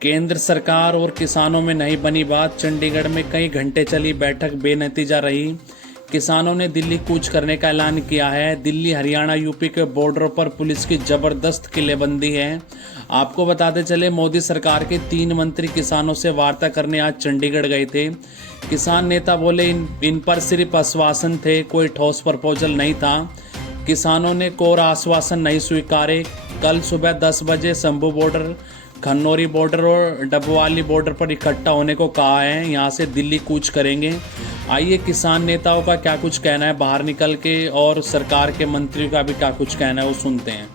केंद्र सरकार और किसानों में नहीं बनी बात। चंडीगढ़ में कई घंटे चली बैठक बेनतीजा रही। किसानों ने दिल्ली कूच करने का ऐलान किया है। दिल्ली हरियाणा यूपी के बॉर्डरों पर पुलिस की जबरदस्त किलेबंदी है। आपको बताते चले, मोदी सरकार के 3 मंत्री किसानों से वार्ता करने आज चंडीगढ़ गए थे। किसान नेता बोले इन पर सिर्फ आश्वासन थे, कोई ठोस प्रपोजल नहीं था। किसानों ने कोर आश्वासन नहीं स्वीकारे। कल सुबह 10 बजे शंभू बॉर्डर, खन्नौरी बॉर्डर और डबवाली बॉर्डर पर इकट्ठा होने को कहा है। यहाँ से दिल्ली कूच करेंगे। आइए किसान नेताओं का क्या कुछ कहना है बाहर निकल के, और सरकार के मंत्रियों का भी क्या कुछ कहना है, वो सुनते हैं।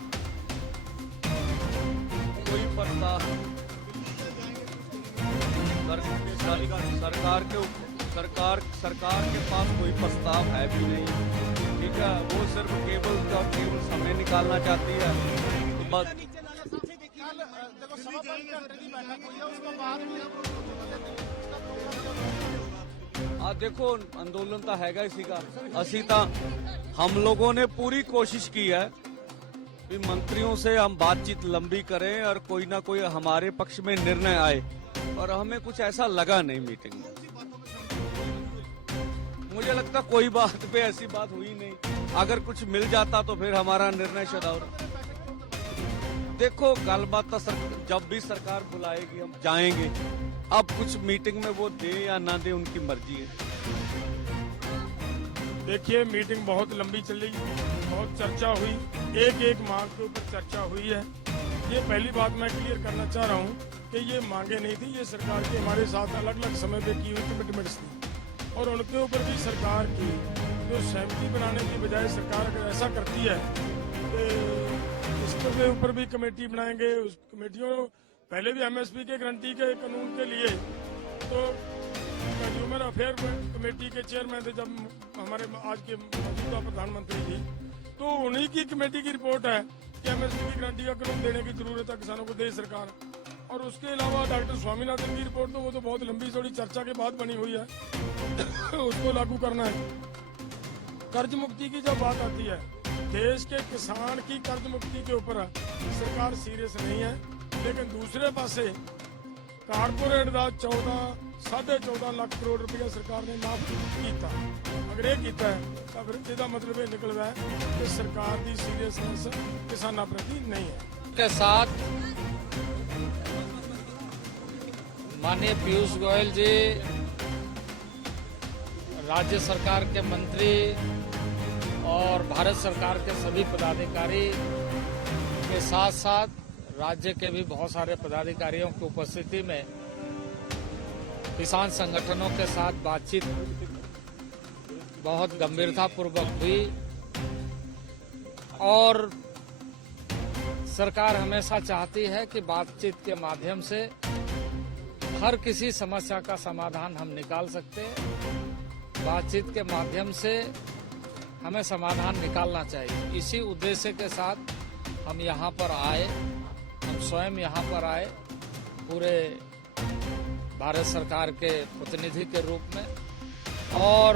कोई प्रस्ताव सरकार के पास कोई प्रस्ताव है भी नहीं। ठीक है, वो सिर्फ केवल समय निकालना चाहती है। तो बस देखो, अंदोलन तो हैगा इसी का। असी तो हम लोगों ने पूरी कोशिश की है कि मंत्रियों से हम बातचीत लंबी करें और कोई ना कोई हमारे पक्ष में निर्णय आए, और हमें कुछ ऐसा लगा नहीं मीटिंग में। मुझे लगता कोई बात पे ऐसी बात हुई नहीं। अगर कुछ मिल जाता तो फिर हमारा निर्णय शदाउर। देखो, गलबात तो जब भी सरकार बुलाएगी हम जाएंगे। अब कुछ मीटिंग में वो दे या ना दे, उनकी मर्जी है। देखिए, मीटिंग बहुत लंबी चली, बहुत चर्चा हुई, एक मांग के ऊपर चर्चा हुई है। ये पहली बात मैं क्लियर करना चाह रहा हूँ कि ये मांगे नहीं थी, ये सरकार के हमारे साथ अलग अलग समय पे की हुई कमिटमेंट्स थी, और उनके ऊपर भी सरकार की जो सहमति बनाने की बजाय सरकार अगर ऐसा करती है कि इसके ऊपर भी कमेटी बनाएंगे। उस कमेटियों पहले भी एमएसपी के गारंटी के कानून के लिए तो कंज्यूमर अफेयर कमेटी के चेयरमैन थे जब हमारे आज के मौजूदा प्रधानमंत्री जी, तो उन्हीं की कमेटी की रिपोर्ट है कि एमएसपी की गारंटी का कानून देने की जरूरत है, किसानों को दे सरकार। और उसके अलावा डॉक्टर स्वामीनाथन की रिपोर्ट, तो वो तो बहुत लंबी थोड़ी चर्चा के बाद बनी हुई है। उसको लागू करना है। कर्ज मुक्ति की जब बात आती है, देश के किसान की कर्ज मुक्ति के ऊपर सरकार सीरियस नहीं है, लेकिन दूसरे पासे कारपोरेट का 14.5 लाख करोड़ रुपया सरकार ने माफ किया। अगर ये किया है तो फिर इसका मतलब ये निकल रहा है कि सरकार की सीरियसनेस किसानों प्रति नहीं है। के साथ माननीय पीयूष गोयल जी, राज्य सरकार के मंत्री और भारत सरकार के सभी पदाधिकारी के साथ साथ राज्य के भी बहुत सारे पदाधिकारियों की उपस्थिति में किसान संगठनों के साथ बातचीत बहुत गंभीरतापूर्वक हुई। और सरकार हमेशा चाहती है कि बातचीत के माध्यम से हर किसी समस्या का समाधान हम निकाल सकते हैं। बातचीत के माध्यम से हमें समाधान निकालना चाहिए। इसी उद्देश्य के साथ हम यहाँ पर आए, हम स्वयं यहाँ पर आए पूरे भारत सरकार के प्रतिनिधि के रूप में, और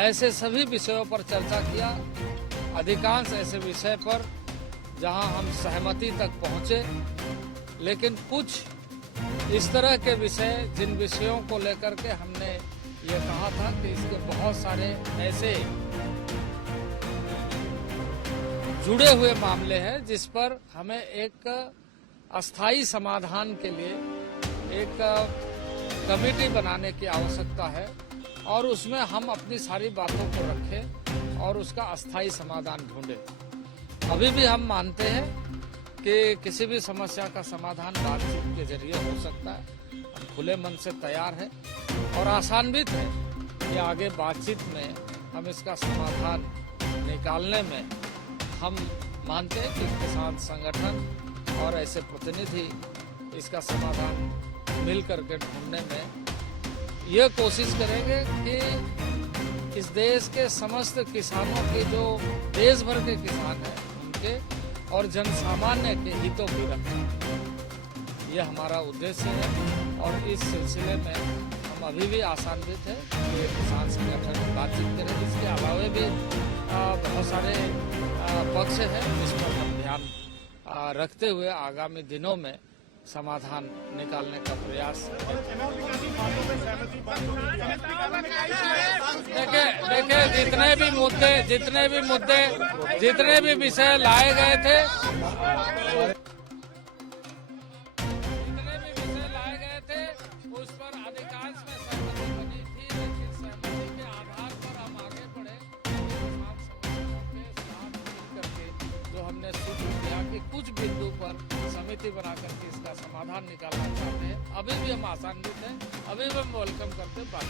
ऐसे सभी विषयों पर चर्चा किया। अधिकांश ऐसे विषय पर जहां हम सहमति तक पहुंचे, लेकिन कुछ इस तरह के विषय जिन विषयों को लेकर के हमने ये कहा था कि इसके बहुत सारे ऐसे जुड़े हुए मामले हैं जिस पर हमें एक अस्थायी समाधान के लिए एक कमेटी बनाने की आवश्यकता है, और उसमें हम अपनी सारी बातों को रखें और उसका अस्थायी समाधान ढूंढें। अभी भी हम मानते हैं कि किसी भी समस्या का समाधान बातचीत के जरिए हो सकता है। हम खुले मन से तैयार हैं और आशान्वित हैं कि आगे बातचीत में हम इसका समाधान निकालने में हम मानते हैं कि किसान संगठन और ऐसे प्रतिनिधि इसका समाधान मिल करके ढूंढने में यह कोशिश करेंगे कि इस देश के समस्त किसानों के, जो देश भर के किसान हैं, उनके और जन सामान्य के हितों की रक्षा, यह हमारा उद्देश्य है। और इस सिलसिले में हम अभी भी आशान्वित हैं कि किसान संगठन बातचीत करें। इसके अलावा भी बहुत सारे पक्ष हैं जिस पर हम ध्यान रखते हुए आगामी दिनों में समाधान निकालने का प्रयास। देखिए जितने भी विषय लाए गए थे, उस पर अधिकांश में सहमति बनी थी, लेकिन सहमति के आधार पर हम आगे बढ़े। किसान संगठनों के साथ मिलकर के जो हमने सूचित किया कि कुछ बिंदु पर समिति बना करके इसका समाधान निकालना चाहते हैं। अभी भी हम आशान्वित हैं, अभी भी हम वेलकम करते हैं बात।